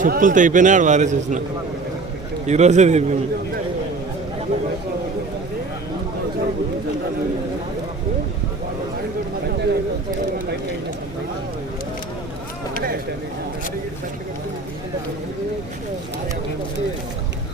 చెప్పులు తెగిపోయినాడు వారే చూసిన. ఈరోజే తెగిపోయింది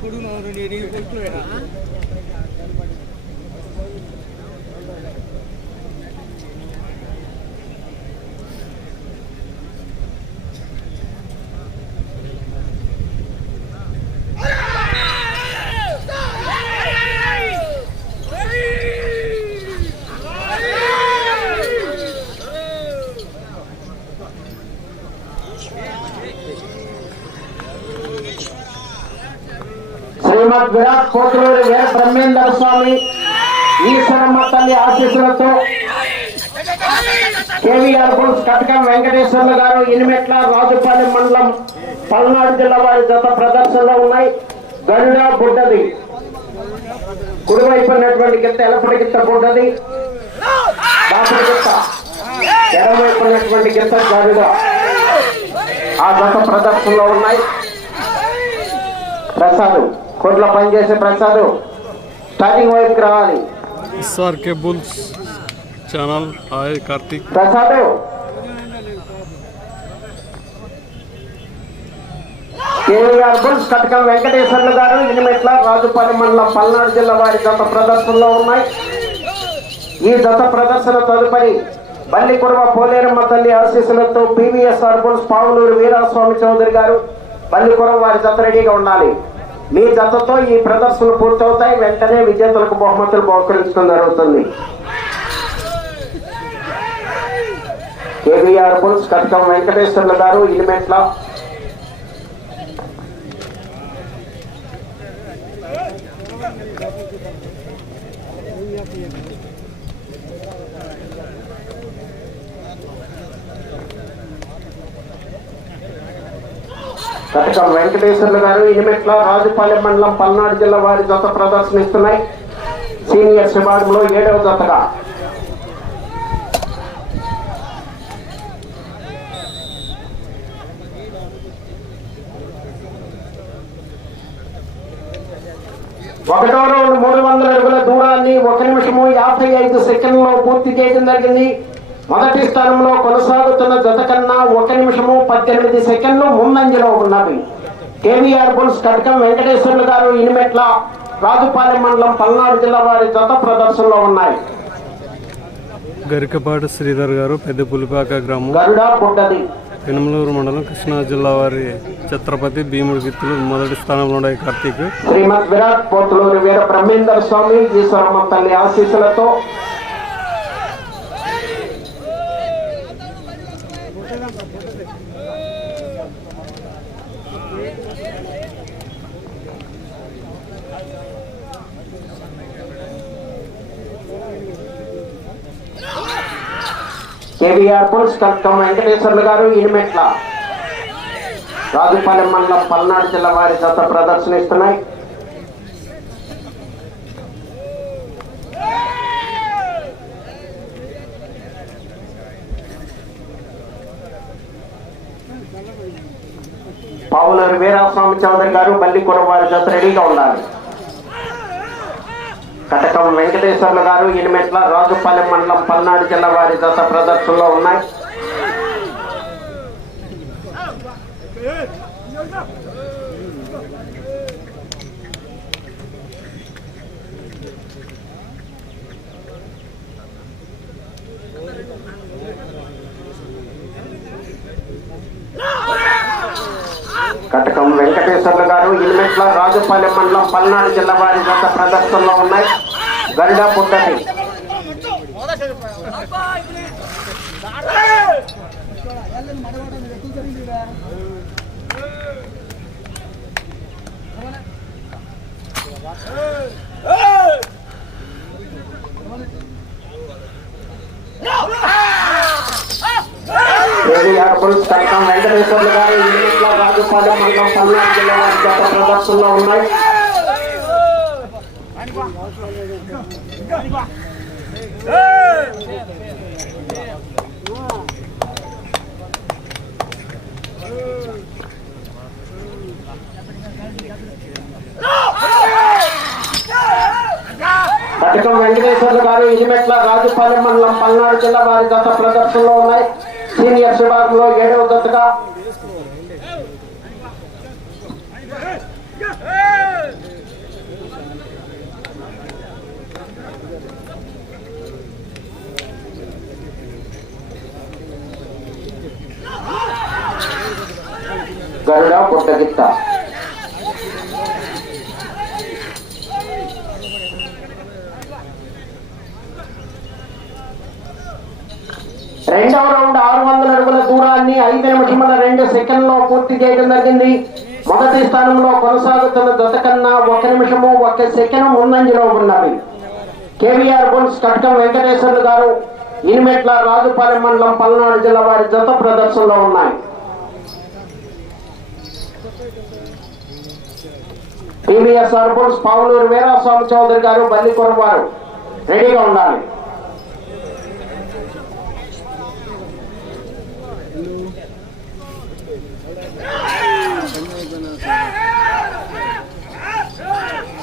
కొడుకు శ్రీమద్ విరాట్ కోటూరు వీర బ్రహ్మేందర స్వామి ఈశ్వరమ్మ తల్లి ఆశీస్సులతో కేవీఆర్ బుల్స్ కటకం వెంకటేశ్వర్లు గారు ఇనిమెట్ల రాజుపాలెం మండలం పల్నాడు జిల్లా వారి జత ప్రదర్శనలో ఉన్నాయి. గరుడ బుడ్డది. కుడివైపు ఉన్నటువంటి గిత్త ఎలపటి గిత్త బుడ్డది. బాపుడి గిత్త ఎడమవైపు ఉన్నటువంటి గిత్త గరుడ. ఆ జత ప్రదర్శనలో ఉన్నాయి. ప్రసాదం. కోట్ల పనిచేసే ప్రసాద్ స్టార్టింగ్ వైపుకి రావాలి. Channel hi Karthik. Prasad. KVR bulls Katakam Venkateswarlu garu Inimetla Rajupalem మండలం పల్నాడు జిల్లా వారి జత ప్రదర్శనలో ఉన్నాయి. ఈ జత ప్రదర్శన తదుపరి బల్లి కురవ పోలేరమ్మ తల్లి ఆశీస్సులతో పీవీఎస్ఆర్ బుల్స్ పావులూరు వీరాస్వామి చౌదరి గారు బల్లి కురవ వారి జత రెడీగా ఉండాలి. మీ జతతో ఈ ప్రదర్శనలు పూర్తవుతాయి. వెంటనే విజేతలకు బహుమతులు బహుకరించడం జరుగుతుంది. కేవీఆర్ బుల్స్ కటకం వెంకటేశ్వర్లు గారు ఇలిమెట్ల కటకం వెంకటేశ్వర్లు గారు ఇనిమెట్ల రాజుపాలెం మండలం పల్నాడు జిల్లా వారి జత ప్రదర్శనిస్తున్నాయి. సీనియర్స్ విభాగంలో ఏడవ జతగా. ఒకటో రౌండ్ మూడు వందల అడుగుల దూరాన్ని ఒక నిమిషము యాభై ఐదు సెకండ్లో పూర్తి చేయడం జరిగింది. మొదటి స్థానంలో కొనసాగుతున్న జత కన్నా ఒక నిమిషము పద్దెనిమిది సెకండ్లు ముందంజలో ఉన్నవి. కేవీఆర్ బుల్స్ కటకం వెంకటేశ్వర్లు గారు ఇనిమెట్ల రాజుపాలెం మండలం పల్నాడు జిల్లా వారి జత ప్రదర్శనలో ఉన్నాయి. గరికపాటి శ్రీధర్ గారు పెద్ద పులిపాక గ్రామం. గరుడ పుట్టది పెనమలూరు మండలం కృష్ణా జిల్లా వారి ఛత్రపతి భీముడి గిత్తులు మొదటి స్థానంలో ఉన్నాయి కార్తీక్. శ్రీమద్ విరాట్ పోతులూరి వీర బ్రహ్మేందర్ స్వామి ఈశ్వరమ్మ తల్లి ఆశీస్సులతో కేవీఆర్ పుల్స్ కట్టం వెంకటేశ్వర్లు గారు ఇనిమెట్ల. రాజుపాలెం మండలం పల్నాడు జిల్లా వారి జత ప్రదర్శనిస్తున్నాయి పావులూరు వీరాస్వామి చౌదరి గారు బల్లికొర వారి జత రెడీగా ఉండాలి. కటకం వెంకటేశ్వర్లు గారు ఇనిమెట్ల రాజుపాలెం మండలం పల్నాడు జిల్లా వారి దశ ప్రదర్శనలో ఉన్నాయి. కటకం వెంకటేశ్వర్లు గారు ఇనిమెట్ల రాజుపాలెం మండలం పల్నాడు జిల్లా వారి గత ప్రదర్శనలో ఉన్నాయి. గరుడ పుట్టటి. వెంకటేశ్వర్లు గారు ఇనిమెట్ల రాజుపాలెం మండలం పల్నాడు జిల్లా వారి జత ప్రదర్శనలో ఉన్నాయి కటకం వెంకటేశ్వర్లు గారు ఇనిమెట్ల రాజుపాలెం మండలం పల్నాడు జిల్లా వారి గత ప్రదర్శనలో ఉన్నాయి సీనియర్స్ విభాగంలో ఏడవ దత్తగా గరుడ పుట్టగిత్త. రెండవ రౌండ్ ఆరు వందల అడుగుల దూరాన్ని ఐదు నిమిషముల రెండు సెకండ్లో పూర్తి చేయడం జరిగింది. మొదటి స్థానంలో కొనసాగుతున్న జత కన్నా ఒక నిమిషము ఒక సెకండ్ ముందంజలో ఉన్నవి. కేవీఆర్ బుల్స్ కట్కం వెంకటేశ్వర్లు గారు ఇనిమెట్ల రాజుపాలెం మండలం పల్నాడు జిల్లా వారి జత ప్రదర్శనలో ఉన్నాయి. టీవీఎస్ఆర్ సర్పంచ్ పావులూరు వీరాస్వామి చౌదరి గారు బల్లికొర వారు రెడీగా ఉండాలి.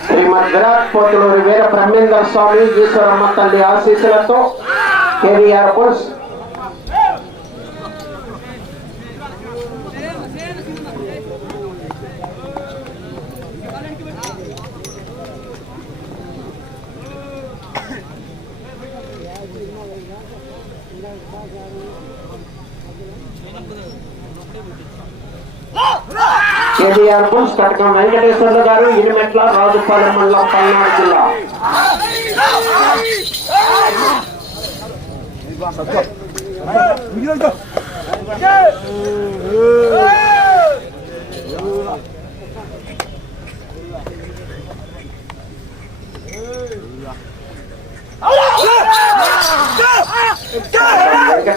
శ్రీమద్ విరాట్ పోతులూరి వీర బ్రహ్మేందర్ స్వామి ఈశ్వరమ్మ తల్లి ఆశీస్సులతో KVR bulls KVR bulls Katakam Venkateswarlu garu Inimetla Rajupalem మండలం పల్నాడు జిల్లా.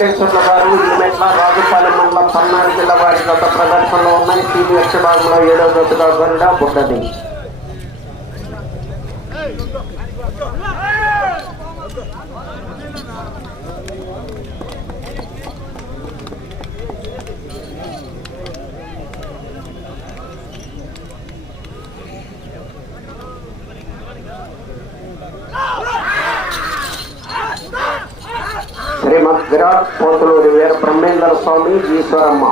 వెంకటేశ్వర్ల గారు ఇనిమెట్ల రాజుపాలెం మండలం పల్నాడు జిల్లా వారి గత ప్రదర్శనలో ఉన్నాయి. సీనియర్స్ విభాగంలో ఏడో జట్టుగా గరుడ బుడ్డది. విరాట్ పోతులూరి వీర బ్రహ్మేందర్ స్వామి ఈశ్వరమ్మ.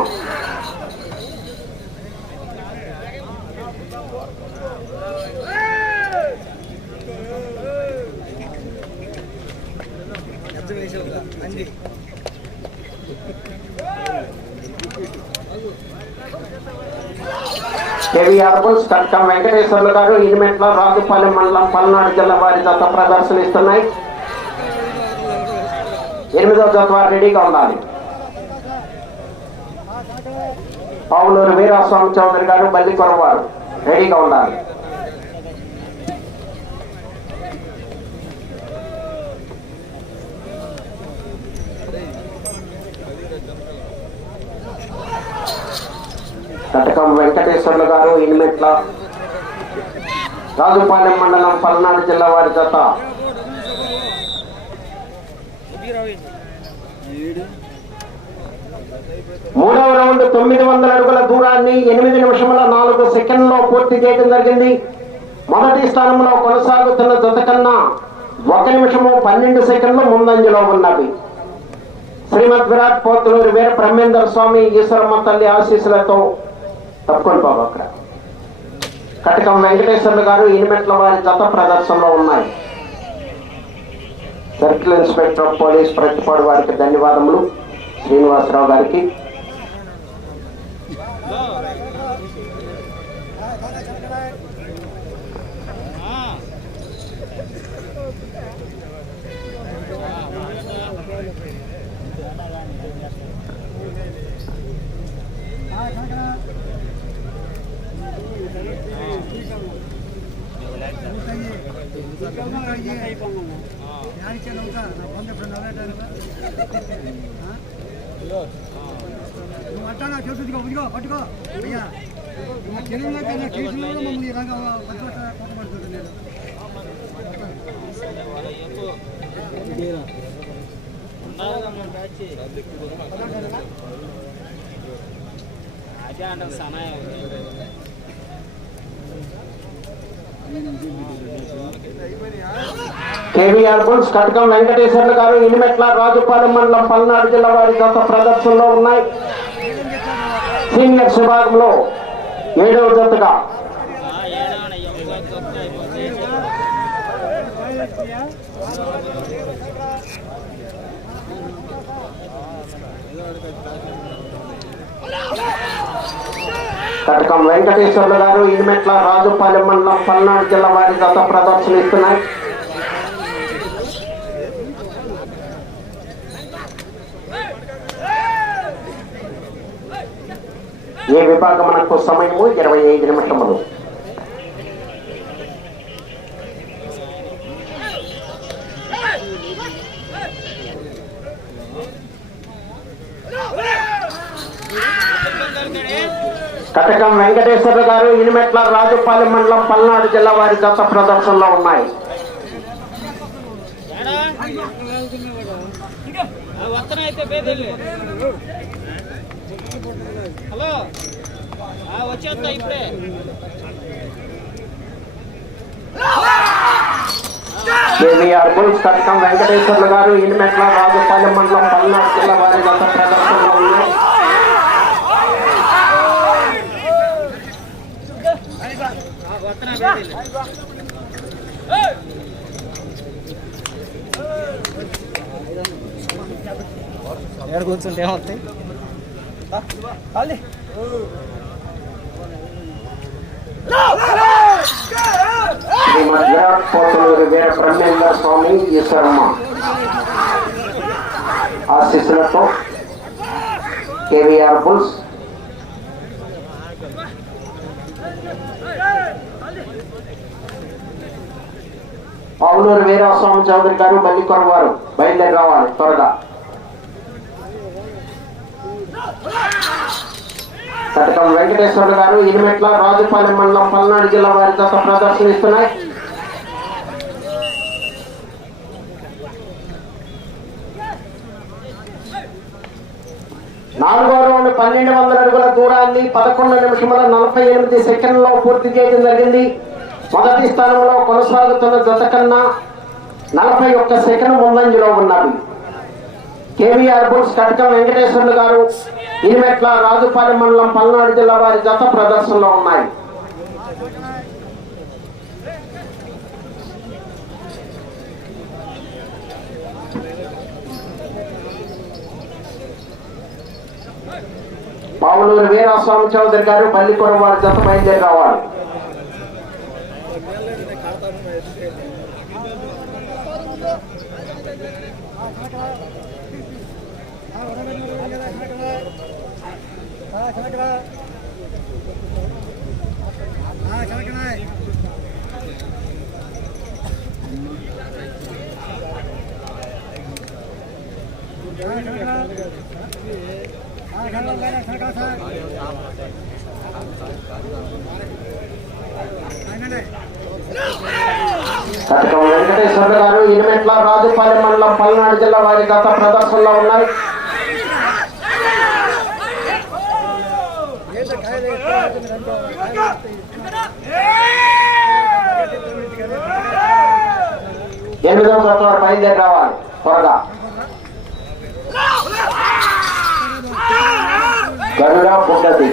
వెంకటేశ్వర్లు గారు ఇనిమెట్ల రాజుపాలెం మండలం పల్నాడు జిల్లా వారి దత్త ప్రదర్శనిస్తున్నాయి. ఎనిమిదవ జత రెడీగా ఉండాలి. పావులూరు వీరాస్వామి చౌదరి గారు బల్లి కొరవారు. రెడీగా ఉండాలి. కటకం వెంకటేశ్వర్లు గారు ఇనిమెట్ల రాజుపాలెం మండలం పల్నాడు జిల్లా వారి జత. మూడవ రౌండ్ తొమ్మిది వందల అడుగుల దూరాన్ని ఎనిమిది నిమిషముల నాలుగు సెకండ్లో పూర్తి చేయడం జరిగింది. మొదటి స్థానంలో కొనసాగుతున్న జత కన్నా ఒక నిమిషము పన్నెండు సెకండ్లు ముందంజలో ఉన్నవి. శ్రీమద్ విరాట్ పోతులూరు వీర బ్రహ్మేందర్ స్వామి ఈశ్వరమ్మ తల్లి ఆశీస్సులతో తప్పుకొని బాబు అక్కడ. కటకం వెంకటేశ్వర్లు గారు ఇనిమెట్ల వారి జత ప్రదర్శనలో ఉన్నాయి. Circle inspector of police Prathipadu వారికి ధన్యవాదములు. శ్రీనివాసరావు గారికి. అయిపోయింది ಯಾರಿಗೆ ನೌಕ ನಾ ಬಂದೆ నువ్వు అంటానా చేసుదిగో ఇదిగో పట్టుకో అయ్యా నువ్వు తెలుగులో కన్నా కేసులో కూడా మమ్మల్ని ఇలాగా పట్టుబట్ట కొట్టబడుతుంది నేను అదే అంటే సనాయ కేవీఆర్ బుల్స్ కటకం వెంకటేశ్వర్లు గారు ఇనిమెట్ల రాజుపాలెం మండలం పల్నాడు జిల్లా వారి గత ప్రదర్శనలో ఉన్నాయి. సీనియర్స్ విభాగంలో ఏడవ జతగా. ఏడాడ కటకం వెంకటేశ్వర్లు గారు ఇనిమెట్ల రాజుపాలెం మండలం పల్నాడు జిల్లా వారి గత ప్రదర్శన ఇస్తున్నాయి ఏ విభాగమునకు సమయము ఇరవై ఐదు నిమిషములు. కటకం వెంకటేశ్వర గారు ఇనిమెట్ల రాజుపాలెం మండలం పల్నాడు జిల్లా వారి గత ప్రదర్శనలో ఉన్నాయి. హలో వచ్చేస్తా ఇప్పుడే కేవీఆర్ బుల్స్ కటకం వెంకటేశ్వర్లు గారు ఇనిమెట్ల రాజుపాలెం మండలం పల్నాడు జిల్లా వారి గత ప్రదర్శనలో ఉన్నాయి ఆ, వత్తన పేదలు ఎక్కడ కూర్చుంటే ఏమవుతాయి శ్రీమద్ విరాట్ పోతులూరి వీర బ్రహ్మేంద్ర స్వామి ఈశ్వరమ్మ ఆశీస్సులతో కేవీఆర్ బుల్స్ పావులూరు వీరాస్వామి చౌదరి గారు మళ్ళీ కొరవారు బయలుదేరి రావాలి త్వరగా. కటకం వెంకటేశ్వర్లు గారు ఇనిమెట్ల రాజుపాలెం మండలం పల్నాడు జిల్లా వారి గత ప్రదర్శనిస్తున్నాయి. నాలుగో రౌండ్ పన్నెండు వందల అడుగుల దూరాన్ని పదకొండు నిమిషముల నలభై ఎనిమిది సెకండ్లో పూర్తి చేయడం జరిగింది. మొదటి స్థానంలో కొనసాగుతున్న జత కన్నా నలభై ఒక్క సెకండ్ ముందంజలో ఉన్నారు కేవీఆర్ బుల్స్ కటకం వెంకటేశ్వర్లు గారు ఇనిమెట్ల రాజుపాలెం మండలం పల్నాడు జిల్లా వారి జత ప్రదర్శనలో ఉన్నాయి. పావులూరు వీరాస్వామి చౌదరి గారు బల్లికొర వారి జత బయలుదేరి రావాలి. Ah, కటకం వెంకటేశ్వర గారు ఇనిమెట్ల రాజుపాలెం మండలం పల్నాడు జిల్లా వారి గత ప్రదర్శనలో ఉన్నాయి ఎనిమిదవ గత వారు బయలుదేరి రావాలి. త్వరగా. గరుడా గరుడ బుగ్గది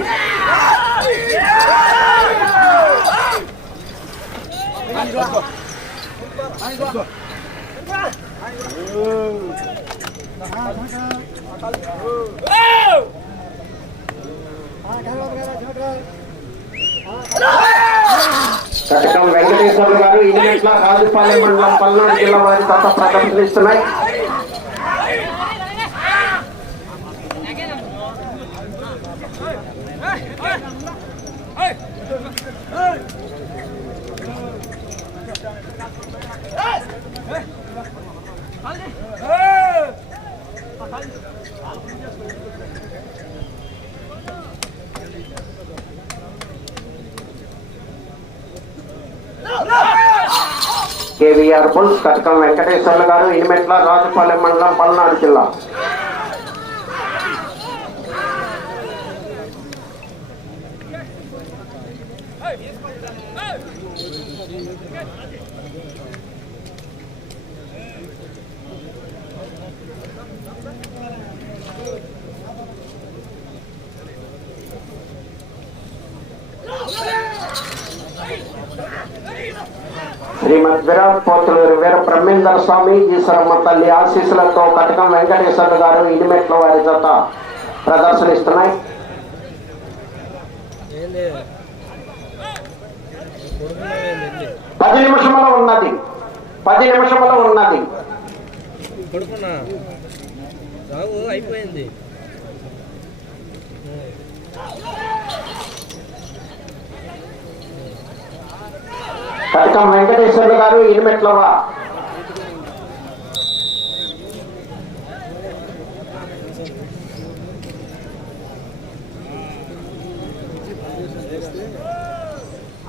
కటకం వెంకటేశ్వర్లు గారు ఇనిమెట్ల రాజుపాలెం మండలం పల్నాడు జిల్లా వారి తప్ప ప్రకటిస్తున్నాయి కేవీఆర్ బుల్స్ కటకం వెంకటేశ్వర్లు గారు ఇనిమెట్ల రాజుపాలెం మండలం పల్నాడు జిల్లా. శ్రీమద్ వీర బ్రహ్మేందర్ స్వామి ఈశ్వరమ్మ తల్లి ఆశీస్సులతో కటకం వెంకటేశ్వర గారు ఇనిమెట్ల వారి జత ప్రదర్శనిస్తున్నాయి. పది నిమిషంలో ఉన్నది. పది నిమిషంలో ఉన్నది. అయిపోయింది. కటకం వెంకటేశ్వర్లు గారు ఇనిమెట్లవా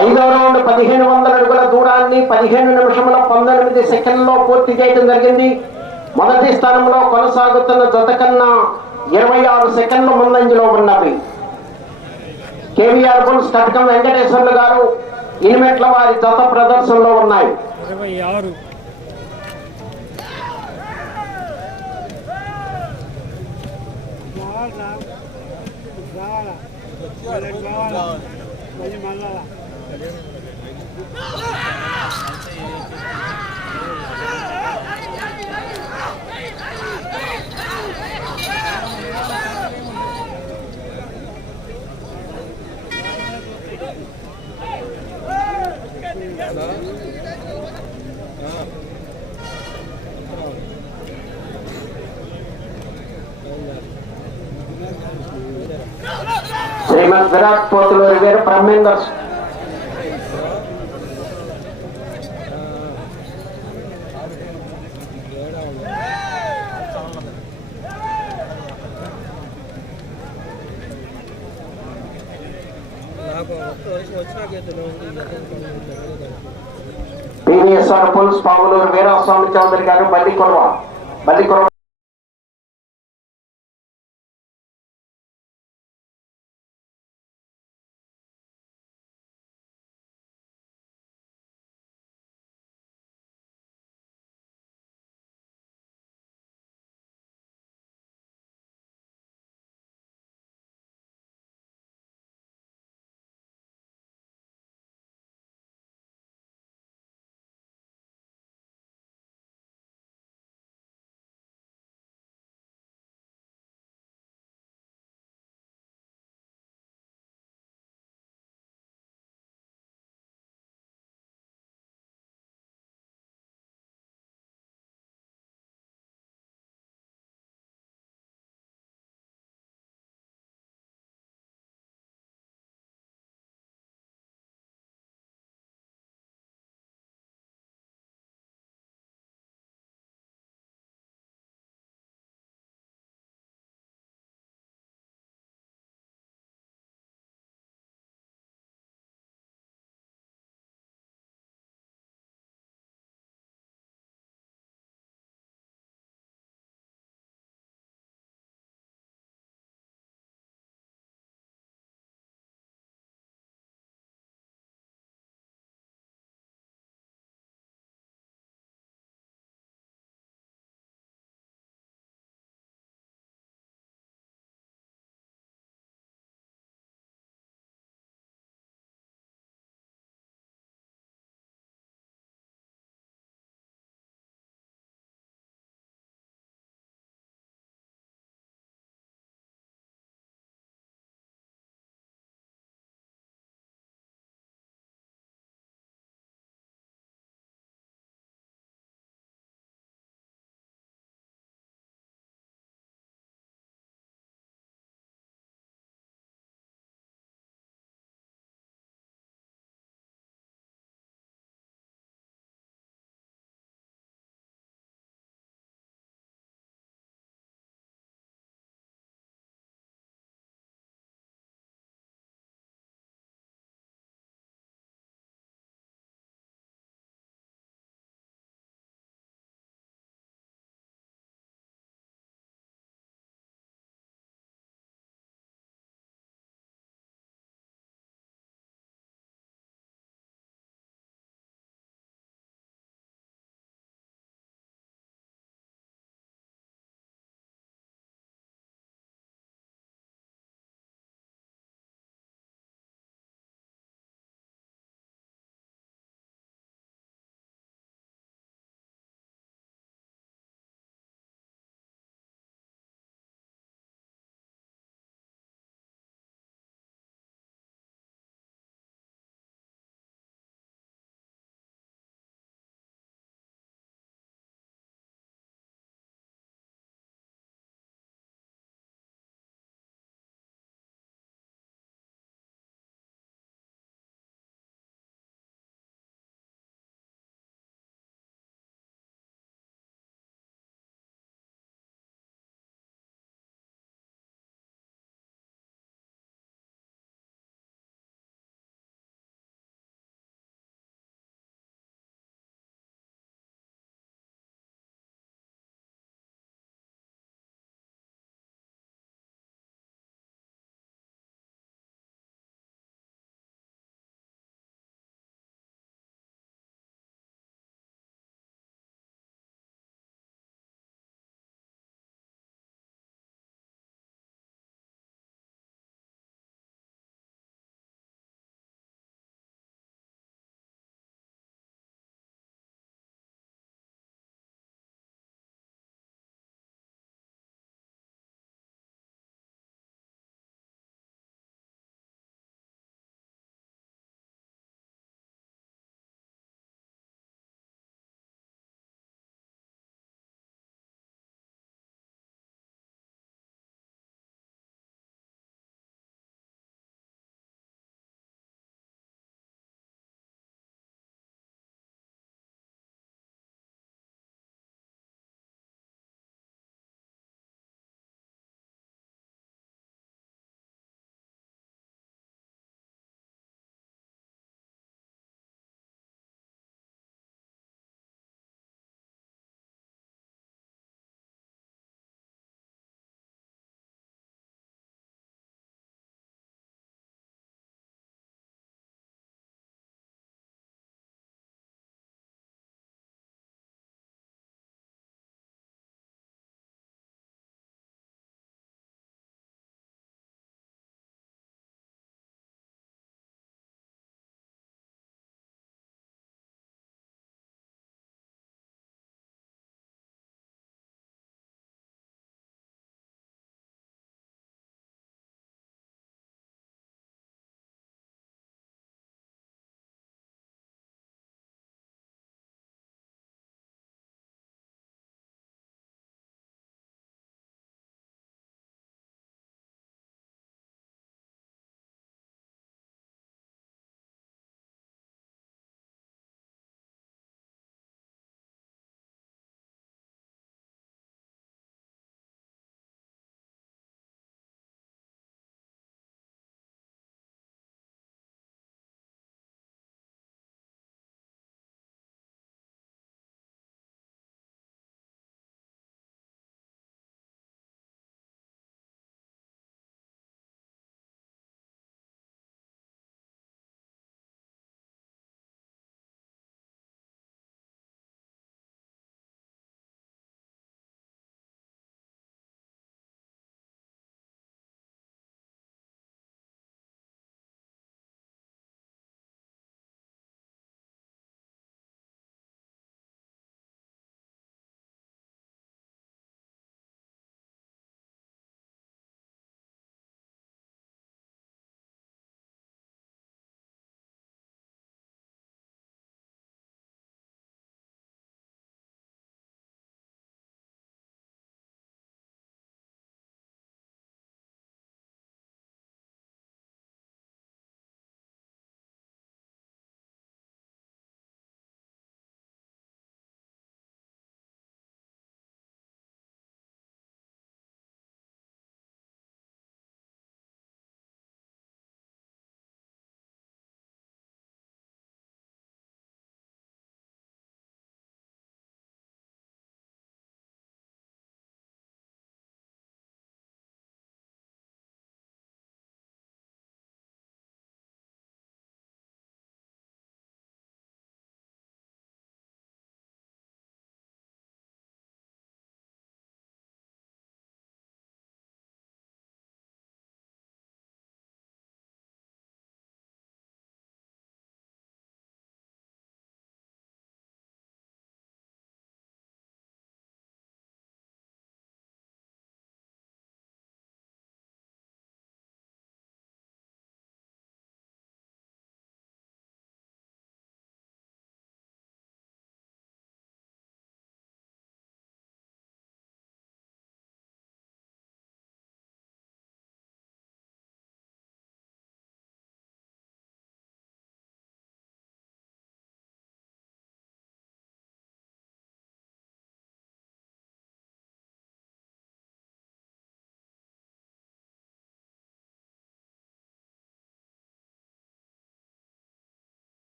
ఐదో రౌండ్ పదిహేను వందల అడుగుల దూరాన్ని పదిహేను నిమిషముల పంతొమ్మిది సెకండ్లో పూర్తి చేయడం జరిగింది. మొదటి స్థానంలో కొనసాగుతున్న జత కన్నా ఇరవై ఆరు సెకండ్లు ముందంజలో ఉన్నవి. కేవీఆర్ బుల్స్ కటకం వెంకటేశ్వర్లు గారు ఇనిమెట్ల వారి జత ప్రదర్శనలో ఉన్నాయి. ఇరవై విరాట్ పోతులూరి గారు బ్రహ్మేందర్ నాకు పివిఎస్ఆర్ పుల్స్ పావులూరు వీరాస్వామి చౌదరి గారు బల్లి కొరవ బల్లి కొరవ